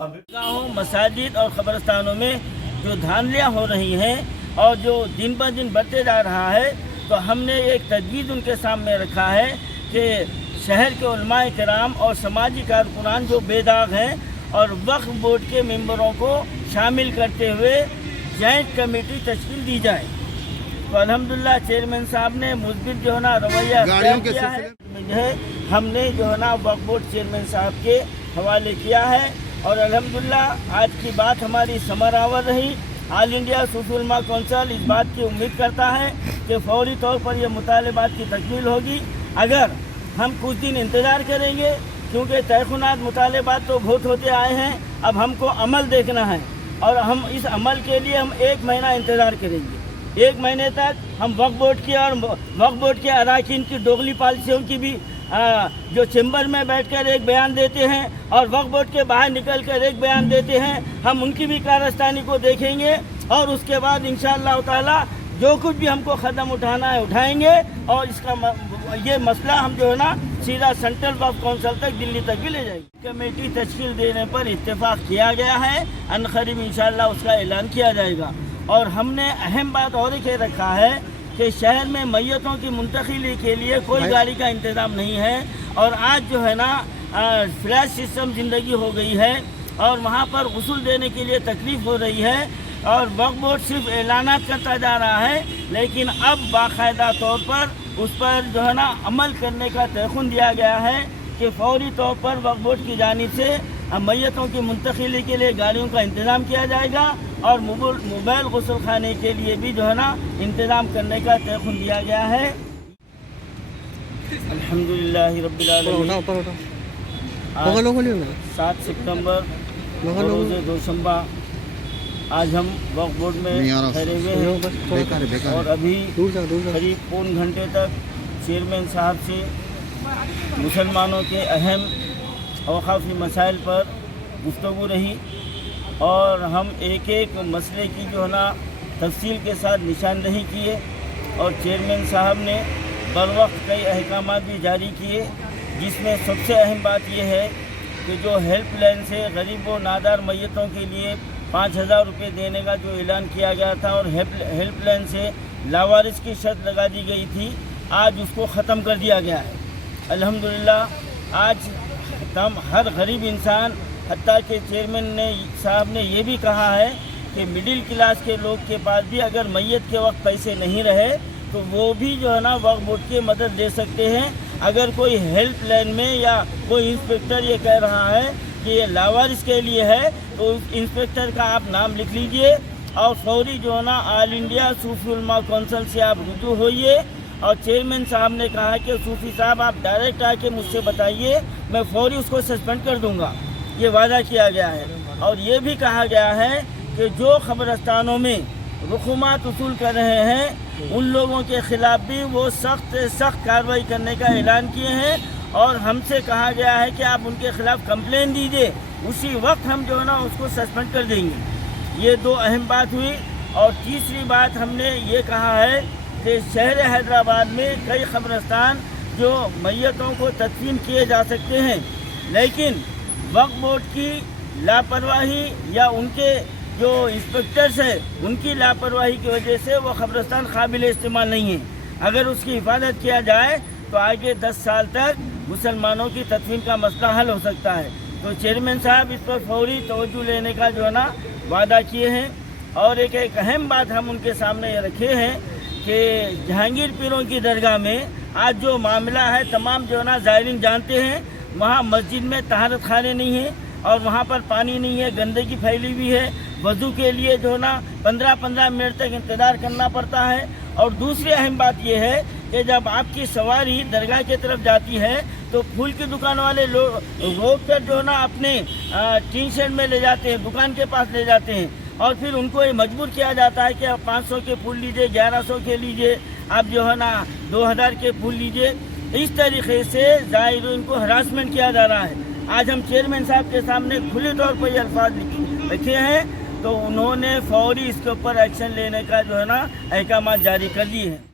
गाँवों, मसाजिद और क़ब्रिस्तानों में जो धांधलियाँ हो रही हैं और जो दिन ब दिन बढ़ते जा रहा है, तो हमने एक तजवीज़ उनके सामने रखा है कि शहर के उलमाए किराम और समाजी कारकुनान जो बेदाग हैं और वक्फ बोर्ड के मेंबरों को शामिल करते हुए जॉइंट कमेटी तश्कील दी जाए। तो अल्हम्दुलिल्लाह चेयरमैन साहब ने मुस्बित जो है ना रवैया किया है, हमने जो है ना वक्फ बोर्ड चेयरमैन साहब के हवाले किया है और अल्हम्दुलिल्लाह आज की बात हमारी समरावर रही। ऑल इंडिया सूफी उलमा कौंसिल इस बात की उम्मीद करता है कि फौरी तौर पर यह मुतालबात की तकमील होगी। अगर हम कुछ दिन इंतज़ार करेंगे, क्योंकि तयख़ुनात मुतालबात तो बहुत होते आए हैं, अब हमको अमल देखना है और हम इस अमल के लिए हम 1 महीना इंतज़ार करेंगे। 1 महीने तक हम वक्फ बोर्ड की और वक्फ बोर्ड के अरकान की दोगली पॉलिसियों की भी जो चैम्बर में बैठकर एक बयान देते हैं और वक्फ बोर्ड के बाहर निकलकर एक बयान देते हैं, हम उनकी भी कारस्तानी को देखेंगे और उसके बाद इंशाअल्लाह ताला जो कुछ भी हमको कदम उठाना है उठाएंगे और इसका ये मसला हम जो है ना सीधा सेंट्रल वक्फ काउंसिल तक, दिल्ली तक भी ले जाएंगे। कमेटी तश्कील देने पर इत्तेफाक किया गया है, अनक़रीब इंशाअल्लाह उसका ऐलान किया जाएगा। और हमने अहम बात और एक रखा है कि शहर में मैयतों की मुंतकिली के लिए कोई गाड़ी का इंतज़ाम नहीं है और आज जो है ना फ्लैश सिस्टम ज़िंदगी हो गई है और वहाँ पर गुस्ल देने के लिए तकलीफ़ हो रही है और वक्फ बोर्ड सिर्फ ऐलानात करता जा रहा है, लेकिन अब बाकायदा तौर पर उस पर जो है ना अमल करने का तयख़ुन दिया गया है कि फौरी तौर पर वक्फ बोर्ड की जानिब से मैयतों की मुंतकिली के लिए गाड़ियों का इंतज़ाम किया जाएगा और मोबाइल गुस्ल खाने के लिए भी जो है ना इंतज़ाम करने का तयख़ुन दिया गया है। अल्हम्दुलिल्लाह रब्बिल आलमीन। 7 सितंबर रोज़े दोशंबा आज हम वक्फ बोर्ड में ठहरे हुए हैं और अभी करीब पौन घंटे तक चेयरमैन साहब से मुसलमानों के अहम अवकाफ़ी मसाइल पर गुफ्तगू रही और हम एक एक मसले की जो है ना तफसील के साथ निशानदही किए और चेयरमैन साहब ने बर वक्त कई अहकाम भी जारी किए, जिसमें सबसे अहम बात यह है कि जो हेल्पलाइन से गरीब व नादार मैयतों के लिए 5000 रुपये देने का जो ऐलान किया गया था और हेल्पलाइन से लावारिस की शर्त लगा दी गई थी, आज उसको ख़त्म कर दिया गया है। अल्हम्दुलिल्लाह आज हर गरीब इंसान, हत्ता के चेयरमैन साहब ने ये भी कहा है कि मिडिल क्लास के लोग के पास भी अगर मैयत के वक्त पैसे नहीं रहे तो वो भी जो है ना वक्फ बोर्ड की मदद ले सकते हैं। अगर कोई हेल्पलाइन में या कोई इंस्पेक्टर ये कह रहा है कि ये लावारिस के लिए है, तो इंस्पेक्टर का आप नाम लिख लीजिए और फौरी जो है ना ऑल इंडिया सूफी उलमा कौंसिल से आप रुजू होइए। और चेयरमैन साहब ने कहा कि सूफी साहब आप डायरेक्ट आके मुझसे बताइए, मैं फौरी उसको सस्पेंड कर दूंगा, ये वादा किया गया है। और ये भी कहा गया है कि जो क़ब्रिस्तानों में रुक़ूमात वसूल कर रहे हैं उन लोगों के ख़िलाफ़ भी वो सख्त सख्त कार्रवाई करने का ऐलान किए हैं और हमसे कहा गया है कि आप उनके ख़िलाफ़ कंप्लेन दीजिए, उसी वक्त हम जो है ना उसको सस्पेंड कर देंगे। ये 2 अहम बात हुई। और तीसरी बात हमने ये कहा है कि शहर हैदराबाद में कई क़ब्रिस्तान जो मैयतों को तदफीन किए जा सकते हैं, लेकिन वक्फ बोर्ड की लापरवाही या उनके जो इंस्पेक्टर्स हैं उनकी लापरवाही की वजह से वो क़ब्रिस्तान काबिल इस्तेमाल नहीं है। अगर उसकी हिफाजत किया जाए तो आगे 10 साल तक मुसलमानों की तदफीन का मसला हल हो सकता है। तो चेयरमैन साहब इस पर फौरी तवज्जो लेने का जो है ना वादा किए हैं। और एक अहम बात हम उनके सामने रखे हैं कि जहांगीर पीरों की दरगाह में आज जो मामला है तमाम जो है ना ज़ायरीन जानते हैं, वहाँ मस्जिद में तहारत खाने नहीं है और वहाँ पर पानी नहीं है, गंदगी फैली हुई है। वज़ू के लिए जो है ना 15-15 मिनट तक इंतज़ार करना पड़ता है। और दूसरी अहम बात यह है कि जब आपकी सवारी दरगाह की तरफ जाती है तो फूल की दुकान वाले लोग रोक कर जो है ना अपने टीन शेड में ले जाते हैं, दुकान के पास ले जाते हैं और फिर उनको ये मजबूर किया जाता है कि आप 500 के फूल लीजिए, 1100 के लीजिए, आप जो है ना 2000 के फूल लीजिए। इस तरीके से ज़ायरीन को हरासमेंट किया जा रहा है। आज हम चेयरमैन साहब के सामने खुले तौर पर ये अल्फाज लिखे हैं, तो उन्होंने फौरी इसके ऊपर एक्शन लेने का जो है ना अहकाम जारी कर दिए हैं।